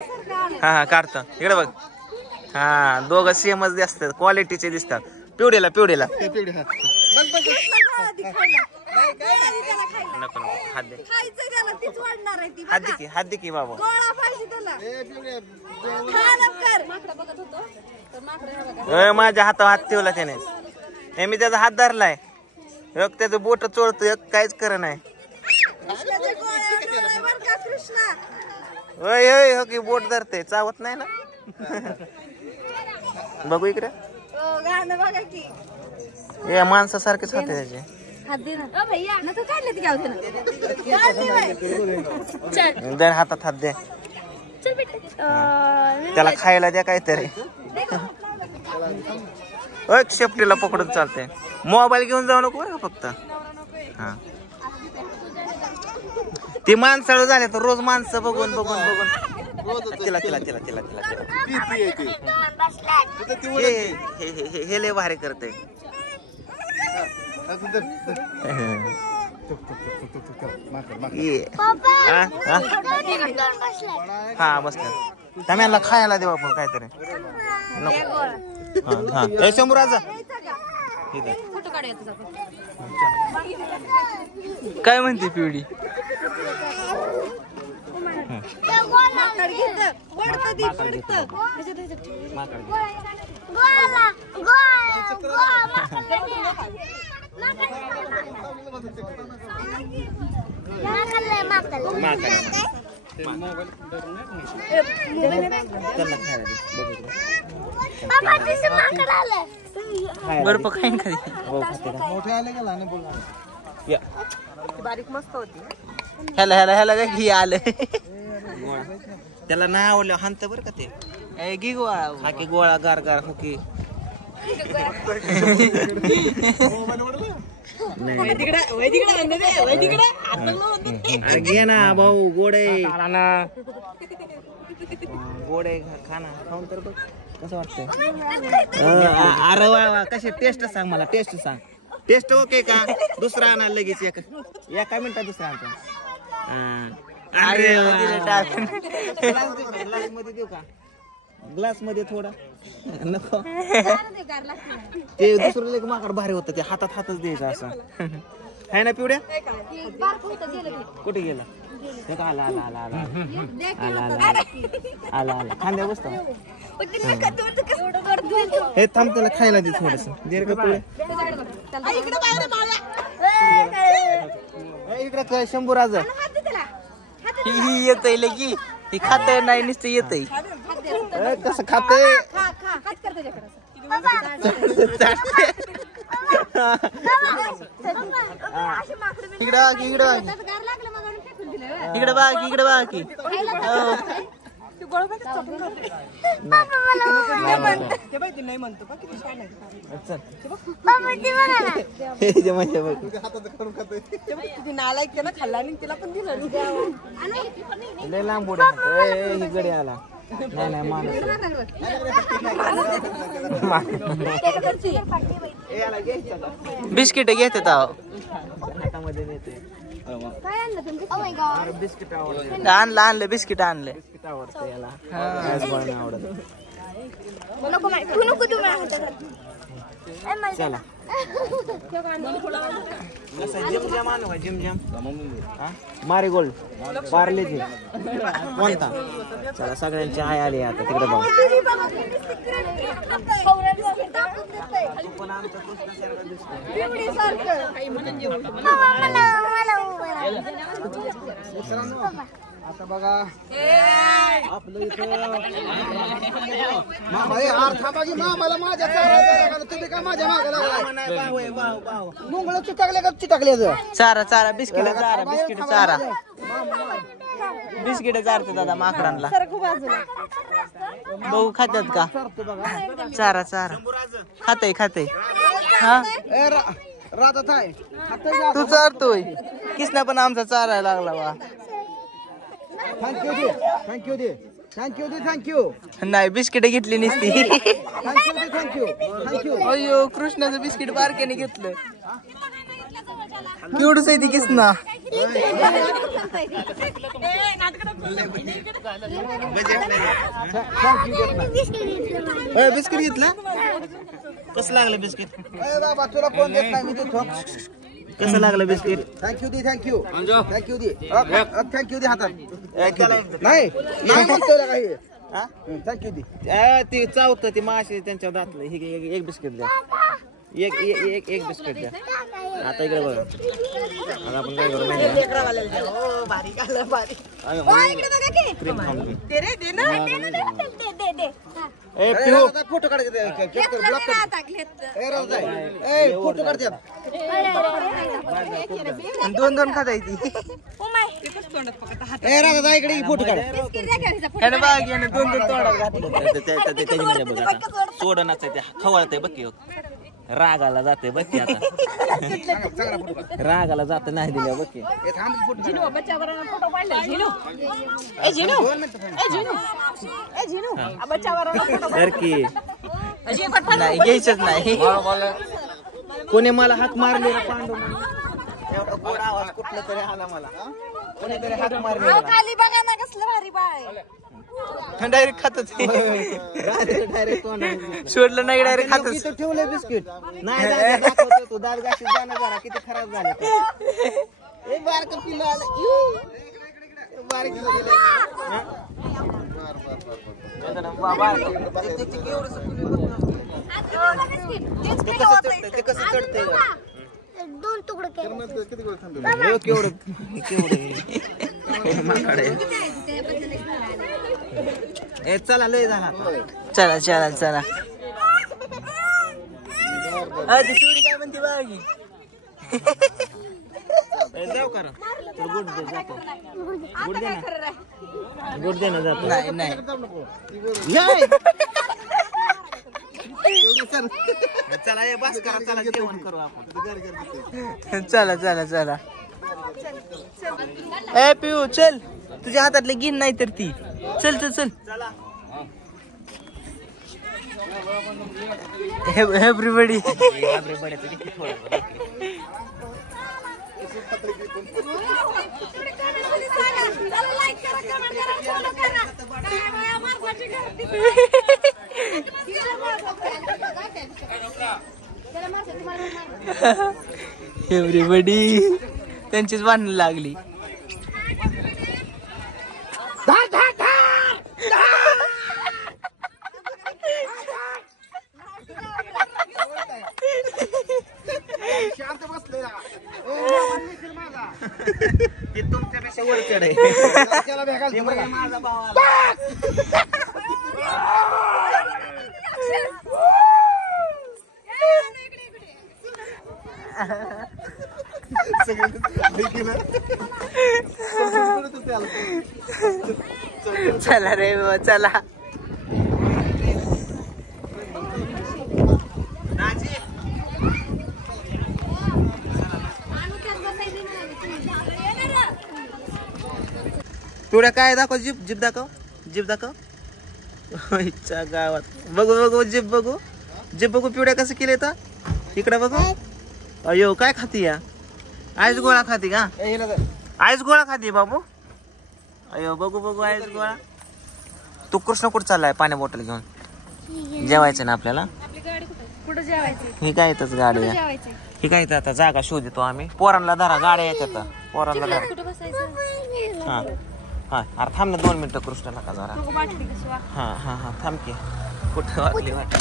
हा हा काढतो इकडे बघ. हा दोघं सेमच दिसतात, क्वालिटीचे दिसतात. पिवडीला पिवडीला नको नको हात दे हात दे की बाबा. माझ्या हातावर हात ठेवला त्याने. हे मी त्याचा हात धरलाय, एक त्याचं बोट चोळतो, एक काहीच कर नाही. होय होय हो की बोट धरते, चावत नाही ना. बघू इकडे या माणसासारखेच हात त्याचे. दर हातात हात दे, त्याला खायला द्या काहीतरी. शेपटीला पकडून चालते. मोबाईल घेऊन जाऊ नको बरं फक्त. हा ती माणसाळू झाले तर रोज माणसं बघून बघून बघून तिला तिला तिला तिला तिला हे लय भारी करते. हा बसल्या त्याला खायला देऊ आपण काहीतरी. नको शंभूराजा काय म्हणते पिवडी. बर्फ खाईन खाली बारीक मस्त होती. ह्याला ह्याला ह्याला काय घी आलं त्याला नाही आवडलं हानत बरं का ते. घी गोळा हा की गोळा गार गार हो की. घे ना भाऊ गोडे गोडे खाना खाऊन तर बघ कसं वाटतंय. अरे वा वा कशी टेस्ट सांग मला, टेस्ट सांग. टेस्ट ओके का? दुसरा आणा लगेच एका मिनिटात दुसरा आणतो. अरे ग्लास मध्ये देऊ का? ग्लास मध्ये थोडा नको ते दुसरं लेक माकड भारी होतं ते हातात हातच द्यायचं असं आहे ना पिवड्या. कुठे गेला आला आला आला आला आला आला आला खांद्या बसतो. हे थांब त्याला खायला दे थोडस दे का पिवड्या. इकडे शंभूराजा ही येतय लगी ही खात नाही नुसतं येतय. कसं खाते इकडे इकडे इकडे बाकी इकडे बाकी लय लांब गडी आला. नाही नाही माणूस बिस्किट घेते हातामध्ये नेते. बिस्किट आवडतं आणलं आणलं बिस्किट आणलं. बिस्किट आवडतं याला आवडत. चला जिमजॅम आणू का जिमजॅम मारी गोल्ड पार्लेजी कोणता. चला सगळ्यांची आय आली आता तिकडे बघा. आता बघा आपलं इथं मामाला माझ्या तुम्ही काय माझ्या मागे लागला. मुंगळ चिटाकले का चिटाकले चारा चारा बिस्किट चारा बिस्किट चारा बिस्किट चारते दादा माकडांना. बघू खात्यात का चारा चारा खाते खाते. हा राहतात आहे तू चारतोय किसना पण आमचा चारायला लागला बा. थँक्यू दे थँक्यू दे थँक्यू दे थँक्यू. नाही बिस्किट घेतली नसती. Thank you thank you thank you. अयो कृष्णाचं बिस्किट बारक्याने घेतलं. केवढंच आहे ती किसना. बिस्किट घेतला. कसं लागलं बिस्किट? बाबा तुला फोन देत नाही मी देतो. कसं लागलं बिस्किट? थँक्यू दे थँक्यू थँक्यू दे थँक्यू दे हातात. नाही नाही म्हणतोय काही. थँक्यू दे. ते चावतं ते मासे त्यांच्या दातलं. हे एक बिस्किट द्या. एक बिस्किट द्या. आता इकडे बघा. आता आपण काय करू फोटो काढायचे फोटो काढतात. दोन दोन खाता येते. राधा इकडे फोटो काढ. दोन दोन तोडा सोडणाच ते खवळतंय बघ की. रागाला जाते बघ की. आता रागाला जात नाही दिल्या बघ की. नाही घ्यायचंच नाही. कोणी मला हाक मारले पांडू एवढा गोड आवाज कुठला तरी आला मला. कोणीतरी हाक मारले खाली बघा ना कसलं भारी बाळ. डायरेक्ट खातच. डायरेक्ट सोडलं नाही डायरेक्ट खातच. ठेवलं बिस्किट नाही दाखवतो तू. दाल गाशी जाणं जरा किती खराब झाले. बारक पिल्लू आलं. बारीक ते कसं चढतंय. दोन तुकडे केवढं चला लय झाला. चला चला चला. काय म्हणते बागी. जाऊ करा गुड दे जातो. गुड दे ना. गुड दे ना जातो. नाही नाही चला ये बस करा. चला जेवण करू आपण. चला चला चला. ए पिऊ चल. तुझ्या हातातले गिन नाही तर ती. चल चल चल. एव्हरीबडी. एव्हरीबडी त्यांचीच भांडण लागली. शांत बसले. ते तुमच्यापेक्षा वर चढ आहे. माझा भाव चला रे चला. पिवड्या काय दाखव. जीप जीप दाखव. जीप दाखव. इच्छा गावात बघू बघू जीप बघू. जीप बघू पिवड्या कसं केलं तर. इकडे बघू. अयो काय खाती या. आईस गोळा खाती का. आईस गोळा खाती बाबू. अयो बघू बघू आईस गोळा. तू कृष्ण कुठं चाललाय पाण्या बॉटल घेऊन. जेवायचं ना आपल्याला. ही काय येतच गाडी. ही काय आता जागा शोधतो आम्ही. पोरांना धरा गाड्या येतात. पोरांना धरा. हा हा अरे थांब ना 2 मिनिटं. कृष्ण नका जरा. हा हा हा थांब की. कुठं वाटली वाट.